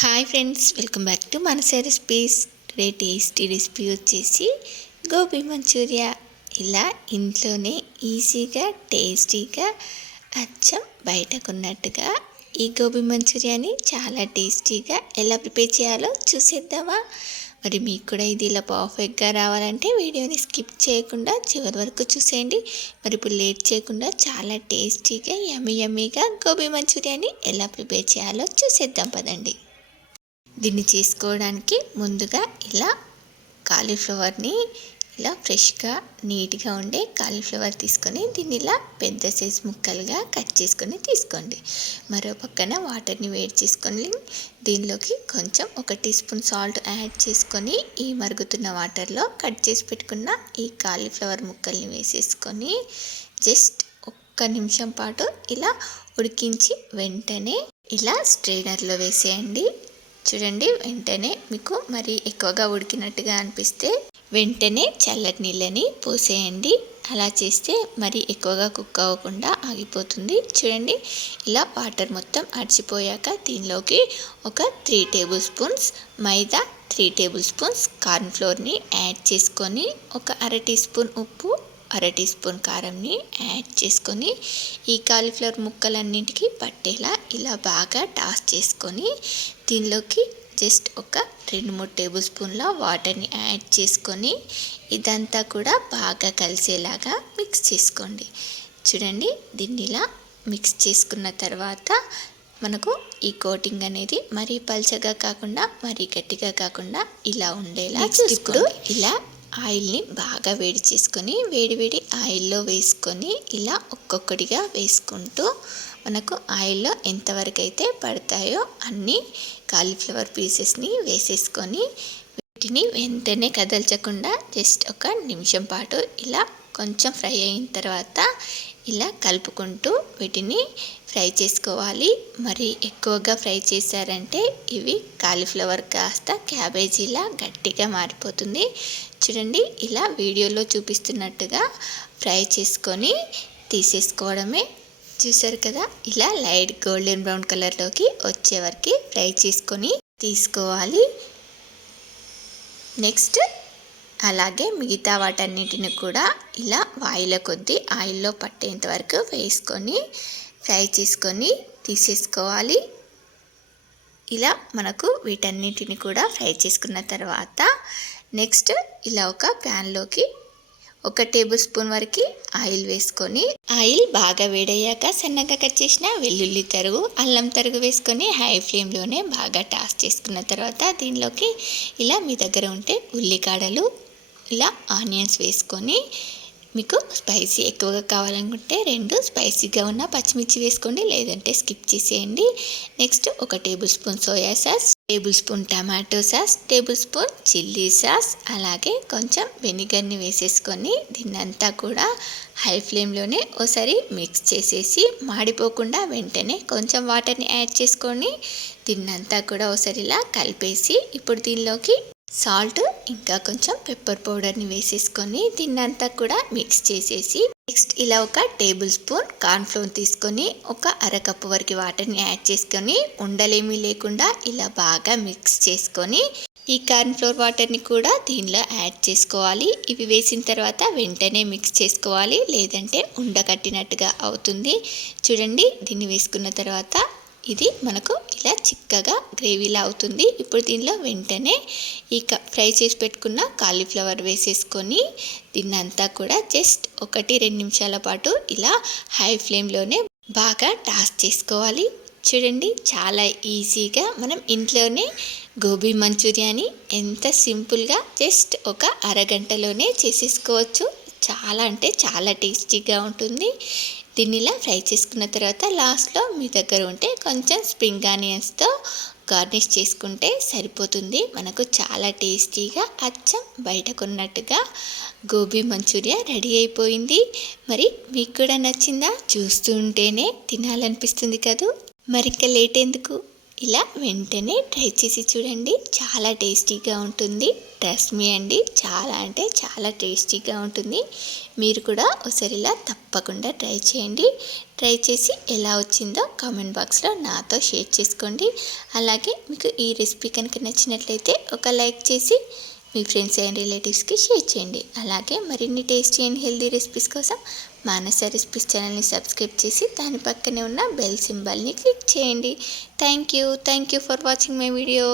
Hi friends, welcome back to Manasa recipes. Today tasty recipe వచ్చేసి gobi Manchuria. ఇలా ఇంట్లోనే ఈజీగా టేస్టీగా అచ్చం బయటకున్నట్టుగా ఈ గోబీ మంచూరియాని చాలా టేస్టీగా ఎలా ప్రిపేర్ చేయాలో చూసేద్దామా? మరి మీకు కూడా ఇది ఇలా పర్ఫెక్ట్గా రావాలంటే వీడియోని స్కిప్ చేయకుండా చివరి వరకు చూసేయండి. మరి ఇప్పుడు లేట్ చేయకుండా చాలా టేస్టీగా యమ్మీగా గోబీ మంచూరియాని ఎలా ప్రిపేర్ చేయాలో చూసేద్దాం పదండి. దీన్ని చేసుకోవడానికి ముందుగా ఇలా కాలీఫ్లవర్ని ఇలా ఫ్రెష్గా నీట్గా ఉండే కాలీఫ్లవర్ తీసుకొని దీన్ని ఇలా పెద్ద సైజ్ ముక్కలుగా కట్ చేసుకొని తీసుకోండి. మరో పక్కన వాటర్ని వేడి చేసుకొని దీనిలోకి కొంచెం 1 టీ స్పూన్ సాల్ట్ యాడ్ చేసుకొని ఈ మరుగుతున్న వాటర్లో కట్ చేసి పెట్టుకున్న ఈ కాలీఫ్లవర్ ముక్కల్ని వేసేసుకొని జస్ట్ 1 నిమిషం పాటు ఇలా ఉడికించి వెంటనే ఇలా స్ట్రైనర్లో వేసేయండి. చూడండి, వెంటనే మీకు మరి ఎక్కువగా ఉడికినట్టుగా అనిపిస్తే వెంటనే చల్లటి నీళ్ళని పోసేయండి. అలా చేస్తే మరి ఎక్కువగా కుక్ అవ్వకుండా ఆగిపోతుంది. చూడండి, ఇలా వాటర్ మొత్తం అడిచిపోయాక దీనిలోకి ఒక 3 టేబుల్ స్పూన్స్ మైదా, 3 టేబుల్ స్పూన్స్ కార్న్ఫ్లోర్ని యాడ్ చేసుకొని ఒక 1/2 టీ స్పూన్ ఉప్పు, 1/2 టీ స్పూన్ కారంని యాడ్ చేసుకొని ఈ కాలీఫ్లవర్ ముక్కలన్నింటికి పట్టేలా ఇలా బాగా టాస్ చేసుకొని దీనిలోకి జస్ట్ ఒక 2-3 టేబుల్ స్పూన్ల వాటర్ని యాడ్ చేసుకొని ఇదంతా కూడా బాగా కలిసేలాగా మిక్స్ చేసుకోండి. చూడండి, దీన్ని ఇలా మిక్స్ చేసుకున్న తర్వాత మనకు ఈ కోటింగ్ అనేది మరీ పల్చగా కాకుండా మరీ గట్టిగా కాకుండా ఇలా ఉండేలా ఇప్పుడు ఇలా ఆయిల్ని బాగా వేడి చేసుకొని వేడి ఆయిల్లో వేసుకొని ఇలా ఒక్కొక్కటిగా వేసుకుంటూ మనకు ఆయిల్లో ఎంతవరకు అయితే పడతాయో అన్ని కాలీఫ్లవర్ పీసెస్ని వేసేసుకొని వీటిని వెంటనే కదల్చకుండా జస్ట్ 1 నిమిషం పాటు ఇలా కొంచెం ఫ్రై అయిన తర్వాత ఇలా కలుపుకుంటూ వీటిని ఫ్రై చేసుకోవాలి. మరి ఎక్కువగా ఫ్రై చేశారంటే ఇవి కాలీఫ్లవర్ కాస్త క్యాబేజీలా గట్టిగా మారిపోతుంది. చూడండి, ఇలా వీడియోలో చూపిస్తున్నట్టుగా ఫ్రై చేసుకొని తీసేసుకోవడమే. చూసారు కదా, ఇలా లైట్ గోల్డెన్ బ్రౌన్ కలర్లోకి వచ్చే వరకు ఫ్రై చేసుకొని తీసుకోవాలి. నెక్స్ట్ అలాగే మిగతా వాటన్నిటిని కూడా ఇలా వాయిల కొద్దీ ఆయిల్లో పట్టేంత వరకు వేసుకొని ఫ్రై చేసుకొని తీసేసుకోవాలి. ఇలా మనకు వీటన్నిటిని కూడా ఫ్రై చేసుకున్న తర్వాత నెక్స్ట్ ఇలా ఒక ప్యాన్లోకి 1 టేబుల్ స్పూన్ వరకు ఆయిల్ వేసుకొని ఆయిల్ బాగా వేడయ్యాక సన్నగా కట్ చేసిన వెల్లుల్లి తరుగు, అల్లం తరుగు వేసుకొని హై ఫ్లేమ్లోనే బాగా టాస్ చేసుకున్న తర్వాత దీనిలోకి ఇలా మీ దగ్గర ఉంటే ఉల్లికాడలు, ఇలా ఆనియన్స్ వేసుకొని మీకు స్పైసీ ఎక్కువగా కావాలనుకుంటే 2 స్పైసీగా ఉన్న పచ్చిమిర్చి వేసుకోండి, లేదంటే స్కిప్ చేసేయండి. Next 1 table spoon soya sauce, table spoon tomato sauce, table spoon chilli sauce, అలాగే కొంచెం వెనిగర్ని వేసేసుకొని దీన్నంతా కూడా హై ఫ్లేమ్లోనే ఒకసారి మిక్స్ చేసేసి మాడిపోకుండా వెంటనే కొంచెం వాటర్ని యాడ్ చేసుకొని దీన్నంతా కూడా ఒకసారి ఇలా కలిపేసి ఇప్పుడు దీనిలోకి సాల్ట్ ఇంకా కొంచెం పెప్పర్ పౌడర్ని వేసేసుకొని దీన్నంతా కూడా మిక్స్ చేసేసి నెక్స్ట్ ఇలా 1 టేబుల్ స్పూన్ కార్న్ఫ్లోర్ తీసుకొని ఒక 1/2 కప్పు వరకు వాటర్ని యాడ్ చేసుకొని ఉండలేమీ లేకుండా ఇలా బాగా మిక్స్ చేసుకొని ఈ కార్న్ఫ్లోర్ వాటర్ని కూడా దీనిలో యాడ్ చేసుకోవాలి. ఇవి వేసిన తర్వాత వెంటనే మిక్స్ చేసుకోవాలి, లేదంటే ఉండకట్టినట్టుగా అవుతుంది. చూడండి, దీన్ని వేసుకున్న తర్వాత ఇది మనకు ఇలా చిక్కగా గ్రేవీలా అవుతుంది. ఇప్పుడు దీనిలో వెంటనే ఈ ఫ్రై చేసి పెట్టుకున్న కాలీఫ్లవర్ వేసేసుకొని దీన్నంతా కూడా జస్ట్ 1-2 నిమిషాల పాటు ఇలా హై ఫ్లేమ్లోనే బాగా టాస్ చేసుకోవాలి. చూడండి, చాలా ఈజీగా మనం ఇంట్లోనే గోబీ మంచూరియాని ఎంత సింపుల్గా జస్ట్ 1 అరగంటలోనే చేసేసుకోవచ్చు. చాలా అంటే చాలా టేస్టీగా ఉంటుంది. దీన్ని ఇలా ఫ్రై చేసుకున్న తర్వాత లాస్ట్లో మీ దగ్గర ఉంటే కొంచెం స్ప్రింగ్ ఆనియన్స్తో గార్నిష్ చేసుకుంటే సరిపోతుంది. మనకు చాలా టేస్టీగా అచ్చం బయటకున్నట్టుగా గోబీ మంచూరియా రెడీ అయిపోయింది. మరి మీకు కూడా నచ్చిందా? చూస్తూ ఉంటేనే తినాలనిపిస్తుంది కదూ. మరిక లేట్ ఎందుకు, ఇలా వెంటనే ట్రై చేసి చూడండి, చాలా టేస్టీగా ఉంటుంది. ట్రస్ట్ మీ అండి, చాలా అంటే చాలా టేస్టీగా ఉంటుంది. మీరు కూడా ఒకసారి ఇలా తప్పకుండా ట్రై చేయండి. ట్రై చేసి ఎలా వచ్చిందో కామెంట్ బాక్స్లో నాతో షేర్ చేసుకోండి. అలాగే మీకు ఈ రెసిపీ కనుక నచ్చినట్లయితే ఒక లైక్ చేసి మీ ఫ్రెండ్స్ అండ్ రిలేటివ్స్కి షేర్ చేయండి. అలాగే మరిన్ని టేస్టీ అండ్ హెల్దీ రెసిపీస్ కోసం మానస రెసిపీస్ ఛానల్ని సబ్స్క్రైబ్ చేసి దాని పక్కనే ఉన్న బెల్ సింబల్ని క్లిక్ చేయండి. Thank you for watching my video.